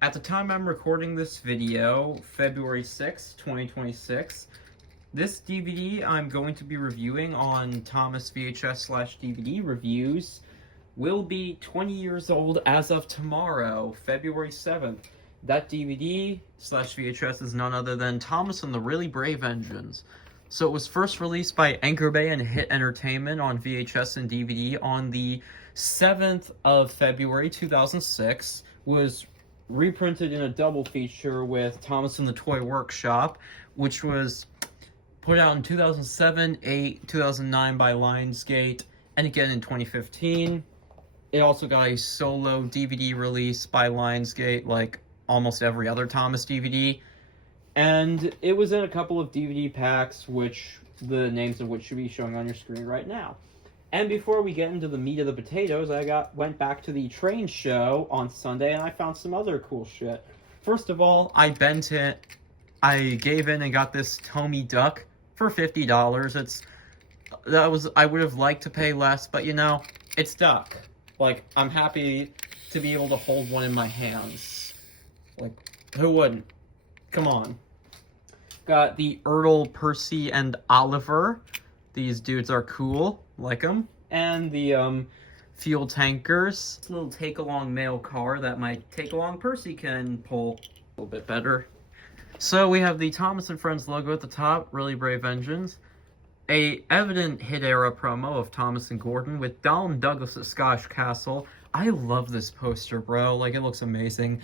At the time I'm recording this video, February 6, 2026, this DVD I'm going to be reviewing on Thomas VHS/DVD Reviews will be 20 years old as of tomorrow, February 7th. That DVD/VHS is none other than Thomas and the Really Brave Engines. So it was first released by Anchor Bay and Hit Entertainment on VHS and DVD on the 7th of February 2006, was reprinted in a double feature with Thomas and the Toy Workshop, which was put out in 2007, 8, 2009 by Lionsgate, and again in 2015. It also got a solo DVD release by Lionsgate, like almost every other Thomas DVD. And it was in a couple of DVD packs, which the names of which should be showing on your screen right now. And before we get into the meat of the potatoes, went back to the train show on Sunday, and I found some other cool shit. First of all, I gave in and got this Tomy Duck for $50. I would have liked to pay less, but you know, it's Duck. Like, I'm happy to be able to hold one in my hands. Like, who wouldn't? Come on. Got the Ertl, Percy, and Oliver. These dudes are cool. Like them. And the fuel tankers. This little take-along mail car that my take-along Percy can pull a little bit better. So we have the Thomas and Friends logo at the top, Really Brave Engines. A evident hit-era promo of Thomas and Gordon with Donald Douglas at Scotch Castle. I love this poster, bro. Like, it looks amazing.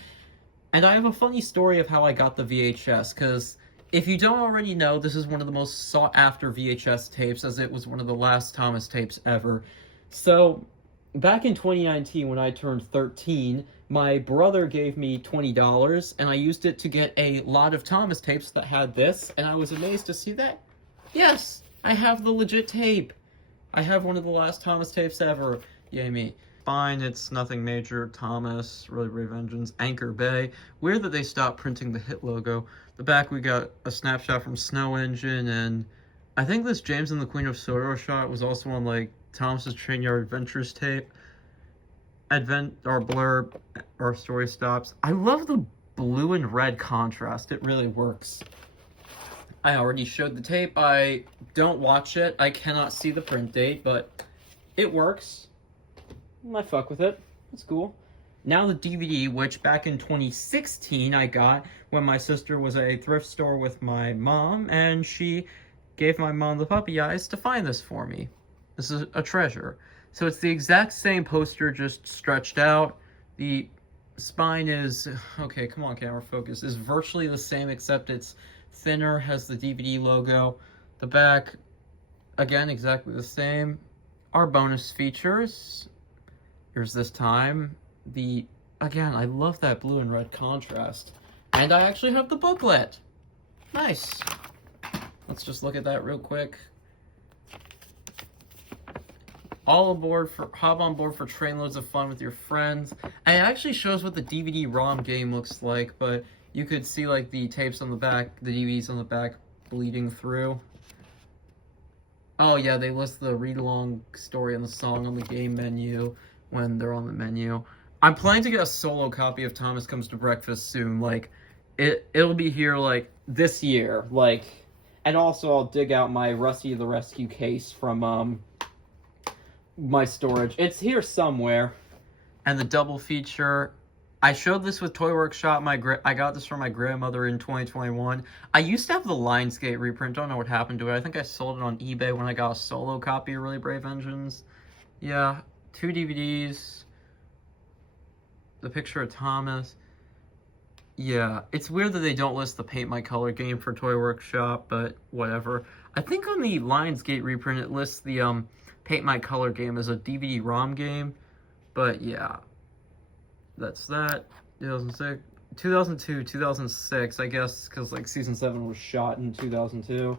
And I have a funny story of how I got the VHS, because if you don't already know, this is one of the most sought-after VHS tapes, as it was one of the last Thomas tapes ever. So, back in 2019, when I turned 13, my brother gave me $20, and I used it to get a lot of Thomas tapes that had this, and I was amazed to see that. Yes, I have the legit tape. I have one of the last Thomas tapes ever. Yay me. Fine, it's nothing major. Thomas, Really Brave Engines, Anchor Bay. Weird that they stopped printing the Hit logo. The back, we got a snapshot from Snow Engine, and I think this James and the Queen of Sorrow shot was also on, like, Thomas's Train Yard Adventures tape. Blurb, or story stops. I love the blue and red contrast. It really works. I already showed the tape. I don't watch it. I cannot see the print date, but it works. I fuck with it. It's cool. Now the DVD, which back in 2016 I got when my sister was at a thrift store with my mom, and she gave my mom the puppy eyes to find this for me. This is a treasure. So it's the exact same poster, just stretched out. The spine is, okay, come on camera, focus, is virtually the same except it's thinner, has the DVD logo. The back, again, exactly the same. Our bonus features. Here's this time. Again, I love that blue and red contrast. And I actually have the booklet. Nice. Let's just look at that real quick. Hop on board for trainloads of fun with your friends. And it actually shows what the DVD-ROM game looks like, but you could see like the tapes on the back, the DVDs on the back bleeding through. Oh yeah, they list the read-along story and the song on the game menu when they're on the menu. I'm planning to get a solo copy of Thomas Comes to Breakfast soon. Like, it'll be here, like, this year. Like, and also I'll dig out my Rusty the Rescue case from, my storage. It's here somewhere. And the double feature, I showed this with Toy Workshop. I got this from my grandmother in 2021. I used to have the Lionsgate reprint. Don't know what happened to it. I think I sold it on eBay when I got a solo copy of Really Brave Engines. Yeah, 2 DVDs. The picture of Thomas. Yeah, it's weird that they don't list the Paint My Color game for Toy Workshop, but whatever. I think on the Lionsgate reprint it lists the Paint My Color game as a DVD-ROM game, but yeah. That's that. 2006, 2002, 2006, I guess, because like season 7 was shot in 2002.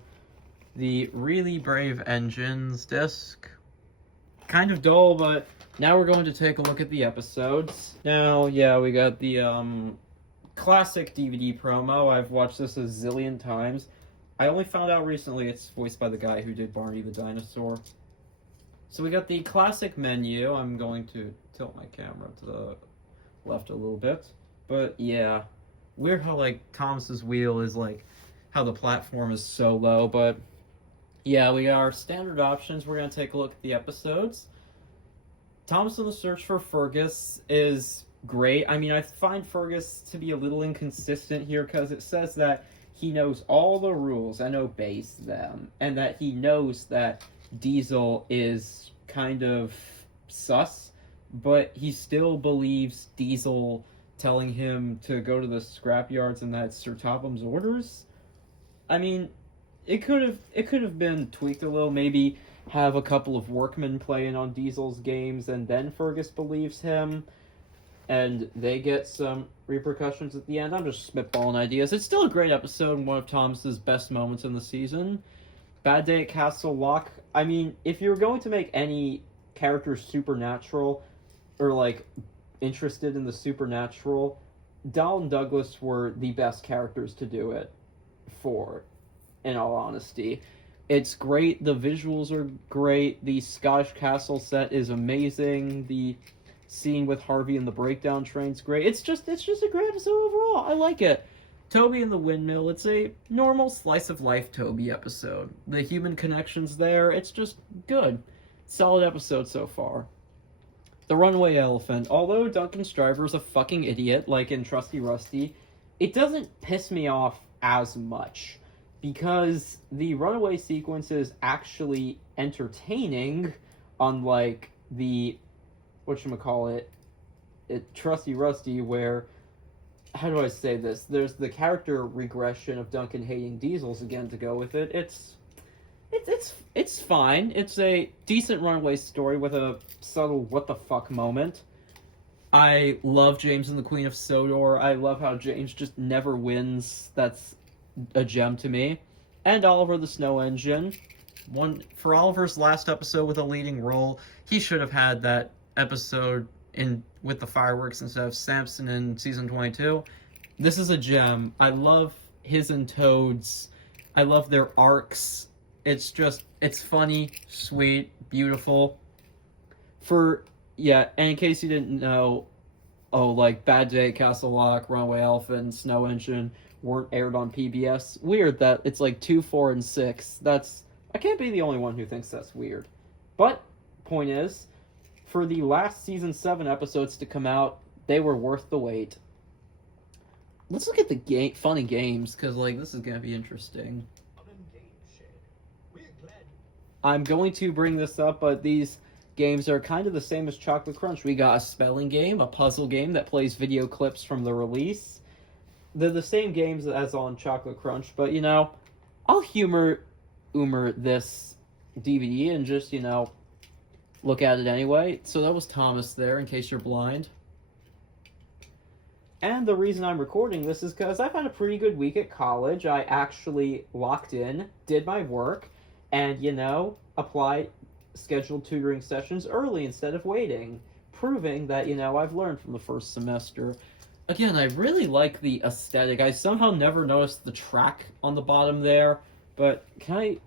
The Really Brave Engines disc. Kind of dull, but now we're going to take a look at the episodes. Now, yeah, we got the classic DVD promo. I've watched this a zillion times. I only found out recently it's voiced by the guy who did Barney the Dinosaur. So we got the classic menu. I'm going to tilt my camera to the left a little bit. But yeah, weird how like Thomas's wheel is like how the platform is so low. But yeah, we got our standard options. We're gonna take a look at the episodes. Thomas in the Search for Fergus is great. I mean, I find Fergus to be a little inconsistent here because it says that he knows all the rules and obeys them, and that he knows that Diesel is kind of sus, but he still believes Diesel telling him to go to the scrapyards and that's Sir Topham's orders. I mean, it could have been tweaked a little. Maybe have a couple of workmen playing on Diesel's games, and then Fergus believes him, and they get some repercussions at the end. I'm just spitballing ideas. It's still a great episode and one of Thomas's best moments in the season. Bad Day at Castle Lock. I mean, if you're going to make any characters supernatural or like interested in the supernatural, Donald and Douglas were the best characters to do it for, in all honesty. It's great. The visuals are great. The Scottish Castle set is amazing. The scene with Harvey and the breakdown train's great. It's just a great episode overall. I like it. Toby and the Windmill. It's a normal slice of life Toby episode. The human connection's there. It's just good. Solid episode so far. The Runaway Elephant. Although Duncan Stryver's a fucking idiot, like in Trusty Rusty, it doesn't piss me off as much, because the runaway sequence is actually entertaining, unlike the, whatchamacallit, Trusty Rusty, where, how do I say this? There's the character regression of Duncan hating Diesels again to go with it. It's fine. It's a decent runaway story with a subtle what the fuck moment. I love James and the Queen of Sodor. I love how James just never wins. That's a gem to me. And Oliver the Snow Engine. For Oliver's last episode with a leading role, he should have had that episode with the fireworks instead of Samson in season 22. This is a gem. I love his and Toad's. I love their arcs. It's funny, sweet, beautiful. And in case you didn't know, Bad Day, Castle Lock, Runaway Elephant, Snow Engine weren't aired on PBS. Weird that it's like 2, 4, and 6. I can't be the only one who thinks that's weird. But, point is, for the last season 7 episodes to come out, they were worth the wait. Let's look at the funny games, because, this is going to be interesting. I'm going to bring this up, but these games are kind of the same as Chocolate Crunch. We got a spelling game, a puzzle game that plays video clips from the release. They're the same games as on Chocolate Crunch, but, I'll humor this DVD and just, look at it anyway. So that was Thomas there, in case you're blind. And the reason I'm recording this is because I've had a pretty good week at college. I actually locked in, did my work, and, applied scheduled tutoring sessions early instead of waiting, proving that, I've learned from the first semester. Again, I really like the aesthetic. I somehow never noticed the track on the bottom there, but can I...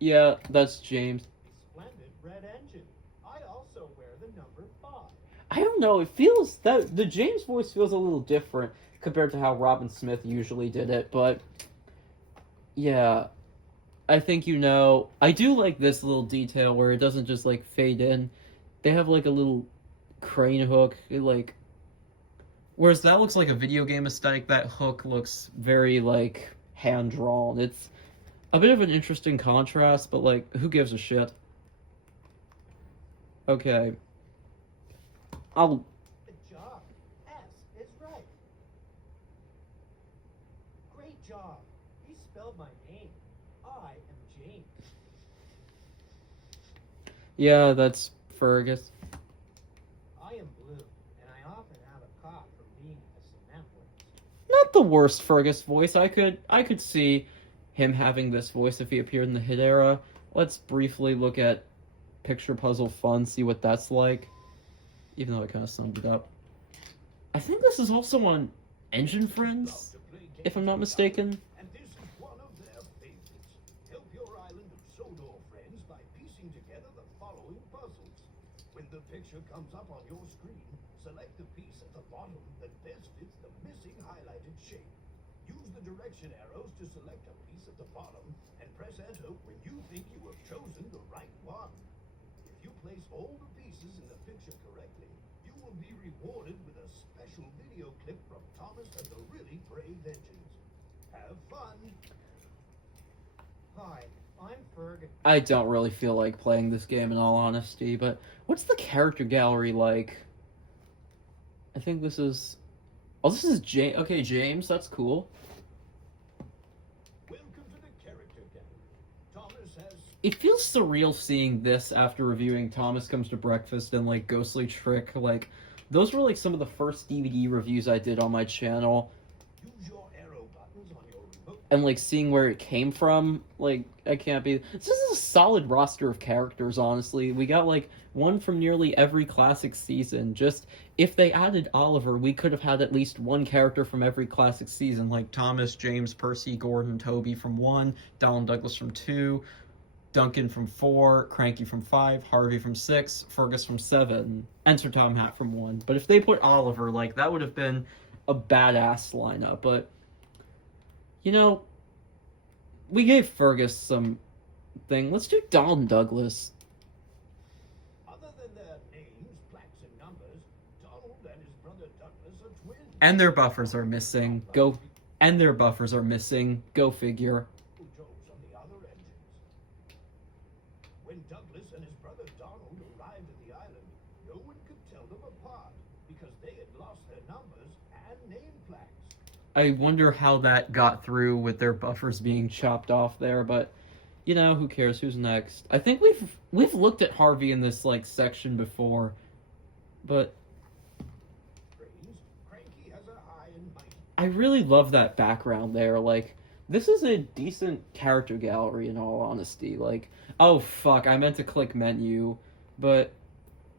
Yeah, that's James. Splendid red engine. I also wear the number 5. I don't know, it feels that the James voice feels a little different compared to how Robin Smith usually did it, but yeah, I think I do like this little detail where it doesn't just fade in. They have a little crane hook, whereas that looks like a video game aesthetic, that hook looks very hand drawn. It's a bit of an interesting contrast, but who gives a shit? Okay. Good job. S is right. Great job. He spelled my name. I am James. Yeah, that's Fergus. I am blue, and I often have a cough from being a cement worker. Not the worst Fergus voice. I could see him having this voice if he appeared in the Hit era. Let's briefly look at Picture Puzzle Fun, see what that's like. Even though I kind of summed it up. I think this is also on Engine Friends, if I'm not mistaken. And this is one of their favorites. Help your island of Sodor friends by piecing together the following puzzles. When the picture comes up on your screen, select the piece at the bottom that best fits the missing highlighted shape. Use the direction arrows to select a piece at the bottom and press enter when you think you have chosen the right one. If you place all the pieces in the picture correctly, you will be rewarded with a special video clip from Thomas and the Really Brave Engines. Have fun! Hi, I'm Fergus. I don't really feel like playing this game in all honesty, but what's the character gallery like? I think this is... Oh, this is James. Okay, James, that's cool. Welcome to the character gallery. Thomas has... It feels surreal seeing this after reviewing Thomas Comes to Breakfast and, like, Ghostly Trick. Like, those were, like, some of the first DVD reviews I did on my channel. Use your arrow buttons on your remote. And, like, seeing where it came from, like, I can't be... This is a solid roster of characters, honestly. We got, like, one from nearly every classic season. Just, if they added Oliver, we could have had at least one character from every classic season, like Thomas, James, Percy, Gordon, Toby from 1, Donald Douglas from 2, Duncan from 4, Cranky from 5, Harvey from 6, Fergus from 7, and Sir Tom Hat from 1. But if they put Oliver, like, that would have been a badass lineup. But, you know, we gave Fergus some thing. Let's do Donald Douglas. Other than their names, plaques, and numbers, Donald and his brother Douglas are twins. And their buffers are missing. Go figure. Jokes on the other engines. When Douglas and his brother Donald arrived at the island, no one could tell them apart because they had lost their numbers and name plaques. I wonder how that got through with their buffers being chopped off there, but you know, who cares? Who's next? I think we've looked at Harvey in this like section before, but Cranky has a high and mighty. I really love that background there. Like, this is a decent character gallery in all honesty. Like, oh fuck, I meant to click menu, but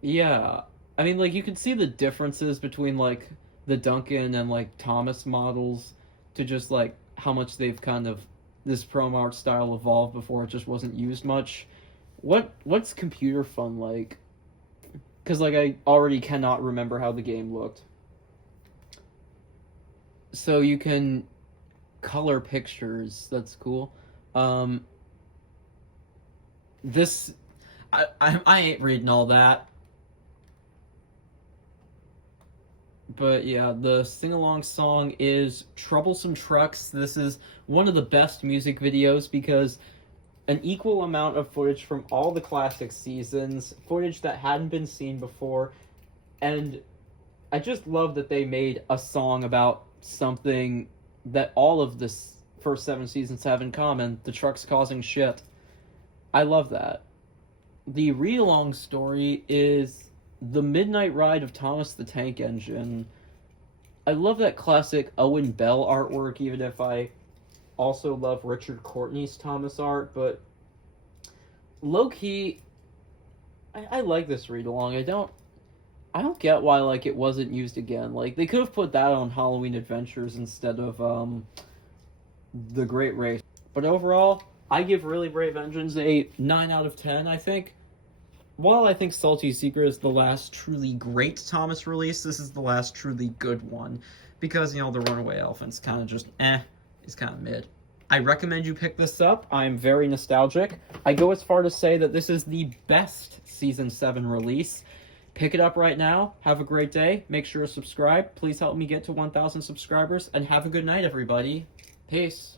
yeah. I mean, like, you can see the differences between like the Duncan and like Thomas models to just like how much they've kind of this promo art style evolved before it just wasn't used much. What's computer fun like? Because like I already cannot remember how the game looked. So you can color pictures. That's cool. This I ain't reading all that. But yeah, the sing-along song is Troublesome Trucks. This is one of the best music videos because an equal amount of footage from all the classic seasons, footage that hadn't been seen before, and I just love that they made a song about something that all of the first 7 seasons have in common, the trucks causing shit. I love that. The read-along story is The Midnight Ride of Thomas the Tank Engine. I love that classic Owen Bell artwork, even if I also love Richard Courtney's Thomas art, but low-key, I like this read-along. I don't get why, like, it wasn't used again. Like, they could have put that on Halloween Adventures instead of, The Great Race. But overall, I give Really Brave Engines a 9 out of 10, I think. While I think Salty Secret is the last truly great Thomas release, this is the last truly good one. Because, you know, the Runaway Elephant's kind of just, it's kind of mid. I recommend you pick this up. I'm very nostalgic. I go as far to say that this is the best Season 7 release. Pick it up right now. Have a great day. Make sure to subscribe. Please help me get to 1,000 subscribers. And have a good night, everybody. Peace.